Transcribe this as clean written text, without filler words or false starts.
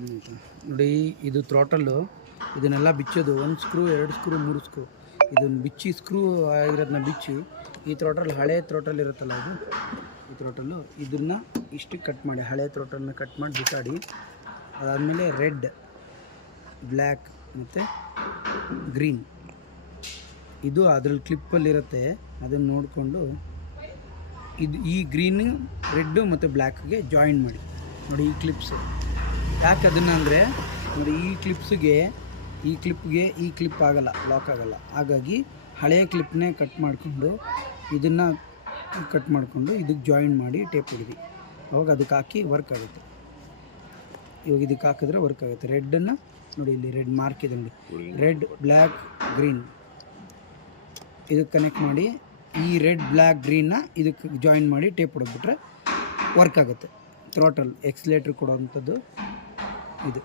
ನೋಡಿ ಇದು ಥ್ರಾಟಲ್ಲು, ಇದನ್ನೆಲ್ಲ ಬಿಚ್ಚೋದು 1 ಸ್ಕ್ರೂ 2 ಸ್ಕ್ರೂ 3 ಸ್ಕ್ರೂ, ಇದನ್ನು ಬಿಚ್ಚಿ ಸ್ಕ್ರೂ ಆಗಿರೋದನ್ನ ಬಿಚ್ಚಿ ಈ ಥ್ರಾಟಲ್ ಹಳೆ ಥ್ರಾಟಲ್ ಇರುತ್ತಲ್ಲ ಅದು ಈ ಥ್ರಾಟಲ್ಲು ಇದನ್ನು ಇಷ್ಟು ಕಟ್ ಮಾಡಿ, ಹಳೆ ಥ್ರಾಟಲ್ನ ಕಟ್ ಮಾಡಿ ಬಿಸಾಡಿ, ಅದಾದಮೇಲೆ ರೆಡ್, ಬ್ಲ್ಯಾಕ್ ಮತ್ತು ಗ್ರೀನ್ ಇದು ಅದ್ರಲ್ಲಿ ಕ್ಲಿಪ್ಪಲ್ಲಿರುತ್ತೆ, ಅದನ್ನು ನೋಡಿಕೊಂಡು ಈ ಗ್ರೀನು ರೆಡ್ಡು ಮತ್ತು ಬ್ಲ್ಯಾಕ್ಗೆ ಜಾಯಿನ್ ಮಾಡಿ. ನೋಡಿ ಈ ಕ್ಲಿಪ್ಸು ಯಾಕೆ ಅದನ್ನು ಅಂದರೆ ನೋಡಿ ಈ ಕ್ಲಿಪ್ಗೆ ಈ ಕ್ಲಿಪ್ ಆಗಲ್ಲ, ಲಾಕ್ ಆಗಲ್ಲ. ಹಾಗಾಗಿ ಹಳೆಯ ಕ್ಲಿಪ್ನೇ ಕಟ್ ಮಾಡಿಕೊಂಡು ಇದನ್ನು ಕಟ್ ಮಾಡಿಕೊಂಡು ಇದಕ್ಕೆ ಜಾಯಿನ್ ಮಾಡಿ ಟೇಪ್ ಹೊಡಿವಿ. ಅವಾಗ ಅದಕ್ಕೆ ಹಾಕಿ ವರ್ಕ್ ಆಗುತ್ತೆ. ಇವಾಗ ಇದಕ್ಕೆ ಹಾಕಿದ್ರೆ ವರ್ಕ್ ಆಗುತ್ತೆ. ರೆಡ್ಡನ್ನು ನೋಡಿ ಇಲ್ಲಿ ರೆಡ್ ಮಾರ್ಕ್ ಇದೆ ನೋಡಿ, ರೆಡ್ ಬ್ಲ್ಯಾಕ್ ಗ್ರೀನ್ ಇದಕ್ಕೆ ಕನೆಕ್ಟ್ ಮಾಡಿ ಈ ರೆಡ್ ಬ್ಲ್ಯಾಕ್ ಗ್ರೀನ್ನ ಇದಕ್ಕೆ ಜಾಯಿನ್ ಮಾಡಿ ಟೇಪ್ ಹೊಡೆದ್ಬಿಟ್ರೆ ವರ್ಕ್ ಆಗುತ್ತೆ. ಥ್ರಾಟಲ್ ಎಕ್ಸ್ಲೇಟ್ರ್ ಕೊಡೋವಂಥದ್ದು ಇದು.